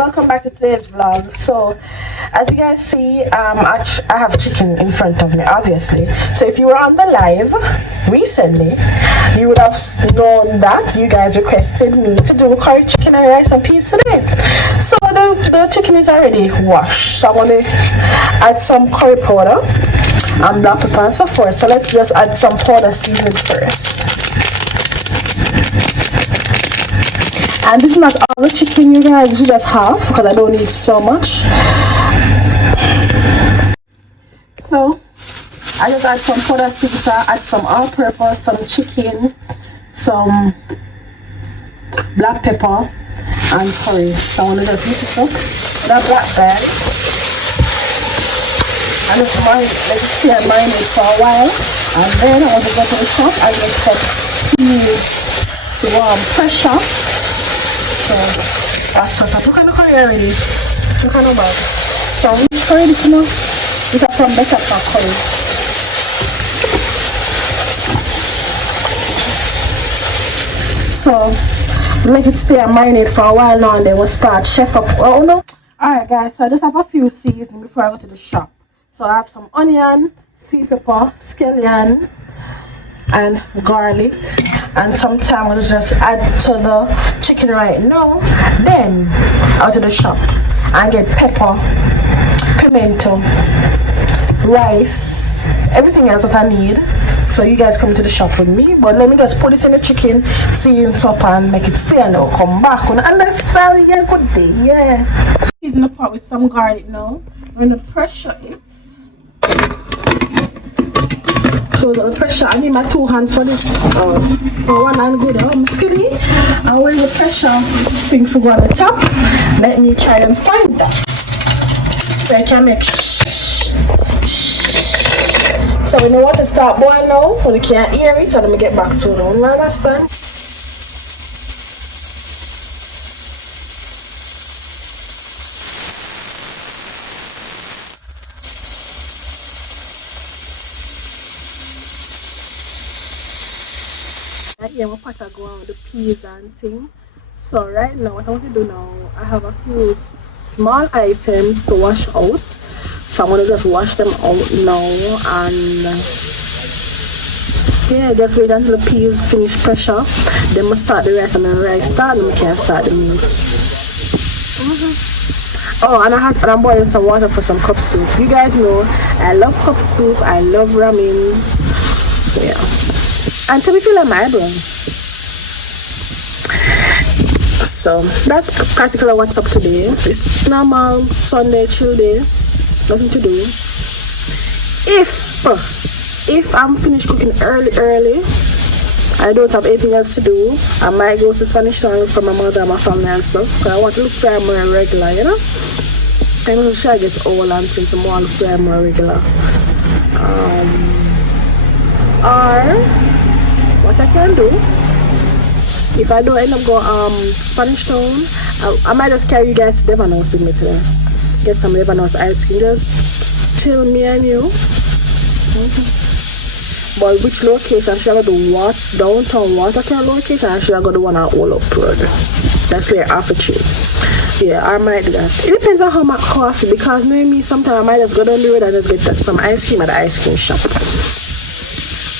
welcome back to today's vlog. So as you guys see, I have chicken in front of me, obviously. So if you were on the live recently, you would have known that you guys requested me to do curry chicken and rice and peas today. So the chicken is already washed, so I'm going to add some curry powder and black pepper and so forth. So let's just add some powder seasoning first. And this is not all the chicken, you guys. This is just half because I don't need so much. So I just add some powder pepper, add some all-purpose, some chicken, some black pepper, and curry. So I want to just mix it up. That black bag. I just want it to marinate for a while, and then I want to go to the shop and expect peas to go on pressure. So that's what I look at the curry already. Look at no bad. So which curry this now? This is from better for curry. So let it stay and marinate for a while now, and then we'll start chef up. Oh no. Alright guys, so I just have a few seasonings before I go to the shop. So I have some onion, sweet pepper, scallion, and garlic, and sometime I'll just add to the chicken right now. Then out to the shop and get pepper, pimento, rice, everything else that I need. So you guys come to the shop with me, but let me just put this in the chicken, season it up and make it stay, and I'll come back. And understand, yeah, good day, yeah. Season the pot with some garlic now. I'm gonna pressure it. So the pressure, I need my 2 hands for this. One hand good, I'm skinny. And when the pressure thing to go on the top, let me try and find that. So I can make shh. So we know what to start boiling now, when you can't hear it, and let me get back to it. You understand? Yeah, my pot go on with the peas and thing. So right now, what I want to do now, I have a few small items to wash out. So I'm gonna just wash them out now, and yeah, just wait until the peas finish pressure. Then we'll start the rice, and when the rice start, then we can start the meat. Oh, and I'm boiling some water for some cup soup. You guys know I love cup soup. I love ramen. Yeah. Until we feel like my eyebrow. So that's practically what's up today. It's normal Sunday chill day. Nothing to do. If I'm finished cooking early, I don't have anything else to do, I might go to Spanish Town for my mother and my family and stuff. Because I want to look for more regular, you know. I'm not sure I get old and things, I want to look for more regular. Or what I can do, if I don't end up going Spanish Town, I might just carry you guys to Devon House with me today. Get some Devon House ice cream, just chill me and you. But which location? Should I go to what? Downtown Watertown location, or should I go to one at All Up Road? That's where I have to choose. Yeah, I might do that. It depends on how much coffee, because knowing me, sometimes I might just go down the road and just get some ice cream at the ice cream shop.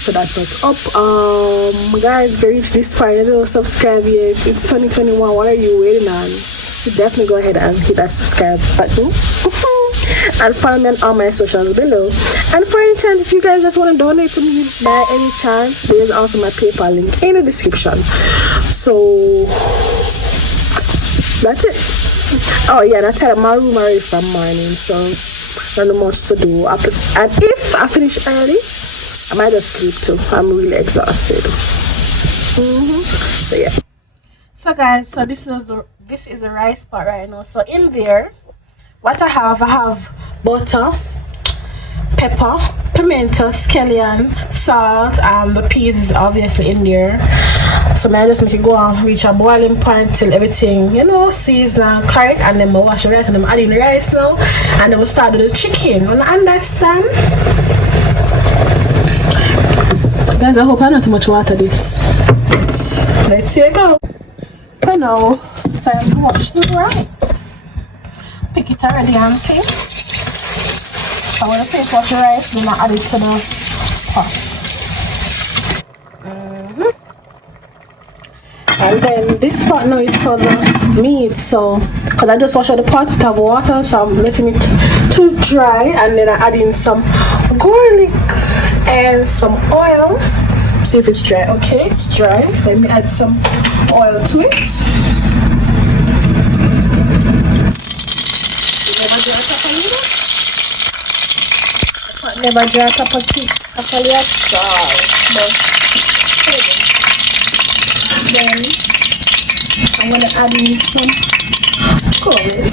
So that's what's up. Guys, if you reach this part, don't subscribe yet. It's 2021. What are you waiting on? So definitely go ahead and hit that subscribe button. And follow me on all my socials below. And for any chance, if you guys just want to donate to me by any chance, there's also my PayPal link in the description. So that's it. Oh yeah, and I tied up my room already from morning, so not much to do. And if I finish early, I might just sleep too. I'm really exhausted. So yeah. So guys, so this is the rice part right now. So in there, what I have butter, pepper, pimento, scallion, salt, and the peas is obviously in there. So I just make it go and reach a boiling point till everything, you know, seasoned and correct, and then I wash the rice, and I'm adding the rice now, and then we'll start with the chicken. You understand? Guys, I hope I not too much water this. Let's see it go. So now, time to wash the rice. pick it already, auntie. I want to take off the rice, then I add it to the pot. And then this pot now is for the meat, so because I just washed out the pot to have water, so I'm letting it to dry, and then I add in some garlic and some oil. See if it's dry. Okay, it's dry. Let me add some oil to it. Never dry properly. Then I'm gonna add in some curry.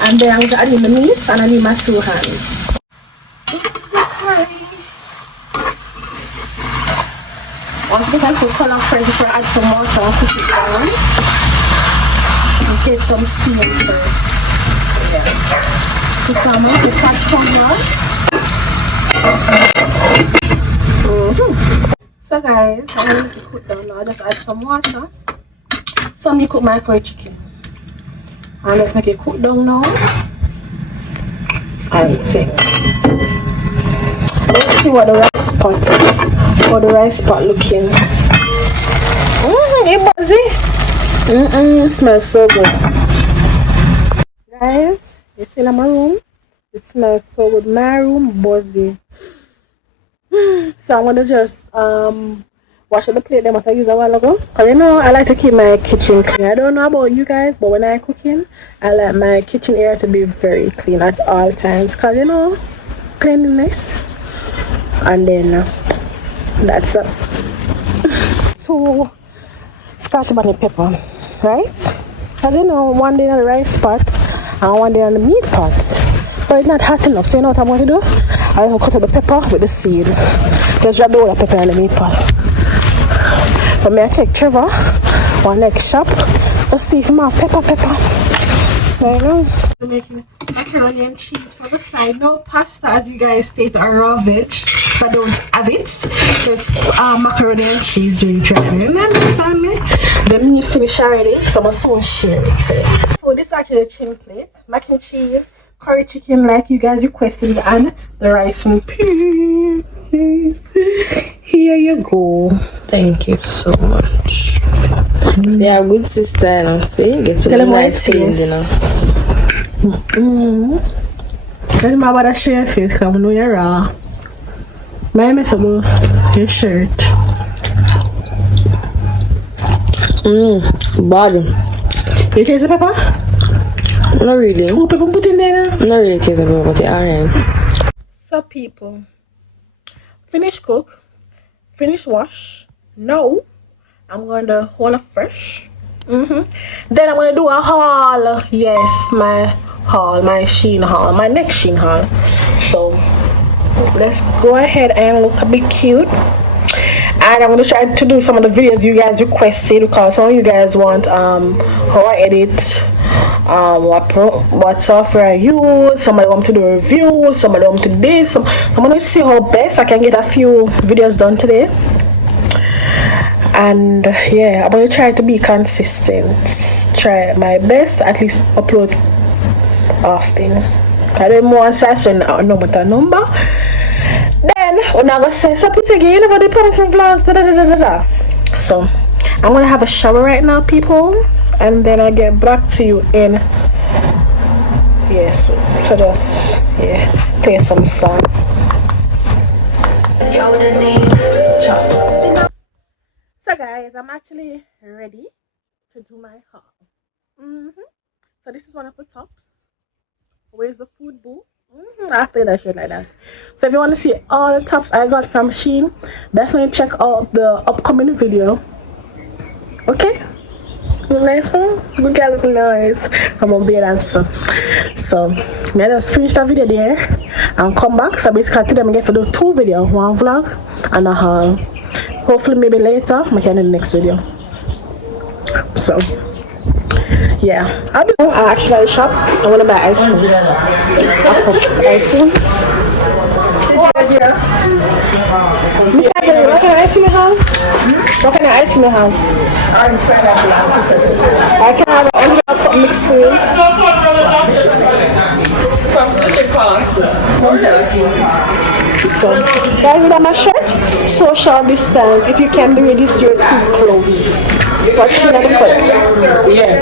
And then I'm gonna add in the meat, and I need my 2 hands. This is the curry. Once we get to color first before I add some water, I'll put it down. And get some steam first. Yeah. Put some of the fat corn. So guys, I'm going to cook down now. I just add some water. Some you cook my curry chicken. And let's make it cook down now. And see. Let's see what the rice pot looking. It buzzy. It smells so good. Guys, you see in my room? It smells so good. My room buzzy. So I'm gonna just wash up the plate that I used a while ago. Cause you know I like to keep my kitchen clean. I don't know about you guys, but when I'm cooking, I like my kitchen area to be very clean at all times. Cause you know, cleanliness. And then that's 2 scotch bonnet pepper, right? Cause you know, one day on the rice pot and one day on the meat pot. But it's not hot enough, so you know what I'm going to do? I'm going to cut out the pepper with the seed. Just drop the whole pepper in the meat pot. But may I take Trevor one next shop to see if I have pepper. There you go. I'm making macaroni and cheese for the side. No pasta, as you guys state, or raw veg. So I don't have it. Just macaroni and cheese during traveling. And then the meat finished already, so I'm soon share it. So this is actually a chin plate. Mac and cheese, curry chicken like you guys requested, and the rice and peas. Here you go. Thank you so much. Yeah, good sister. See, get to the nice things, you know. Tell me about that share face, because I know you're raw. My mess about your shirt. Body. You taste the pepper? Not really. Oh, pepper put in there now? Not really taste the pepper, but alright. So people, finish cook, finish wash. Now I'm going to hold up fresh. Then I'm going to do a haul. Yes, my haul, my sheen haul, my next sheen haul. So let's go ahead and look a bit cute. And I'm going to try to do some of the videos you guys requested, because some of you guys want how I edit, what software I use. Somebody want to do a review, somebody want to do this. So I'm going to see how best I can get a few videos done today. And yeah, I'm going to try to be consistent, try my best, at least upload often. I don't want to say no matter number. Then when I was saying, so Petagaye, you never do some vlogs, So I'm gonna have a shower right now, people, and then I'll get back to you in so just play some song. So guys, I'm actually ready to do my haul. So this is one of the tops. Where's the food boo? After that shit like that. So if you want to see all the tops I got from Shein, definitely check out the upcoming video. Okay? Nice one? Good girl, little noise. I'm on bed and stuff. So I just finish that video there and come back. So basically today I'm going to do 2 videos, 1 vlog and a haul. Hopefully maybe later I can do the next video. So yeah, I actually at the shop. I want to buy ice cream. Ice cream. Miss Agnew, what kind of ice cream you have? What kind of ice cream you have? I'm pineapple and coconut. I can have an original mixed fruit. So, guys, with my shirt, social distance. If you can do it, this you're too close. But she not the cut. Yeah.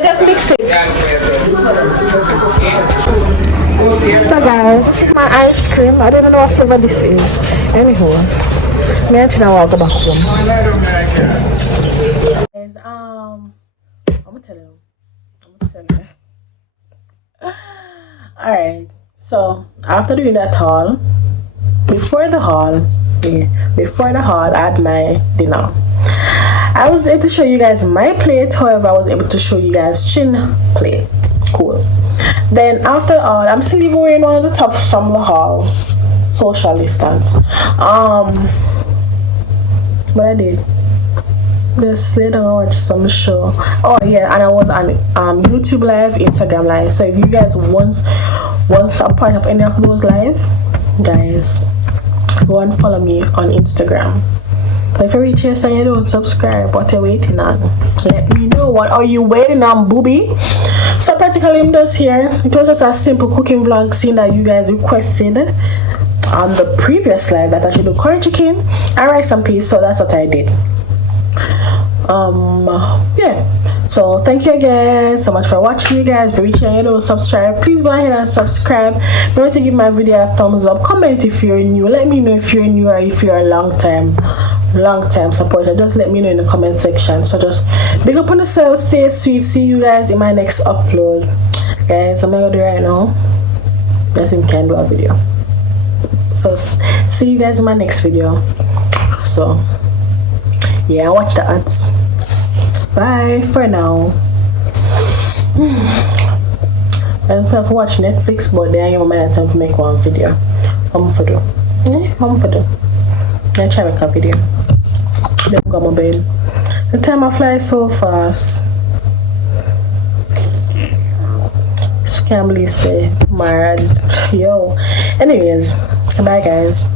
Just mix it. So guys, this is my ice cream. I don't know what flavor this is. Anyhow, me actually now I'll go back home. Guys, I'm gonna tell you. Alright, so after doing that haul, before the haul, I had my dinner. I was able to show you guys my plate, however, I was able to show you guys Chin plate. Cool. Then after all, I'm still even wearing one of the tops from the haul. Social distance. What I did, just later I watched some show. Oh yeah, and I was on YouTube live, Instagram live. So if you guys was a part of any of those live, guys, go and follow me on Instagram. But if you reach here and you don't subscribe, what are you waiting on? Let me know, what are you waiting on, booby? So practically I'm just here. It was just a simple cooking vlog scene that you guys requested on the previous live, that I should do curry chicken and rice and peas. So that's what I did. Yeah, so thank you again so much for watching. You guys, if you reach here and you don't subscribe, please go ahead and subscribe. Remember to give my video a thumbs up. Comment if you're new. Let me know if you're new or if you're a long time supporter. Just let me know in the comment section. So just big up on yourself, stay sweet. See you guys in my next upload. Guys, I'm gonna do right now. Yes, we can do a video. So see you guys in my next video. So yeah, watch the ads. Bye for now. I don't have to watch Netflix, but then I have time to make one video. I'm for do. I try to make a video. Then go my bed. The time I fly so fast. So can't believe say married. Yo. Anyways, bye guys.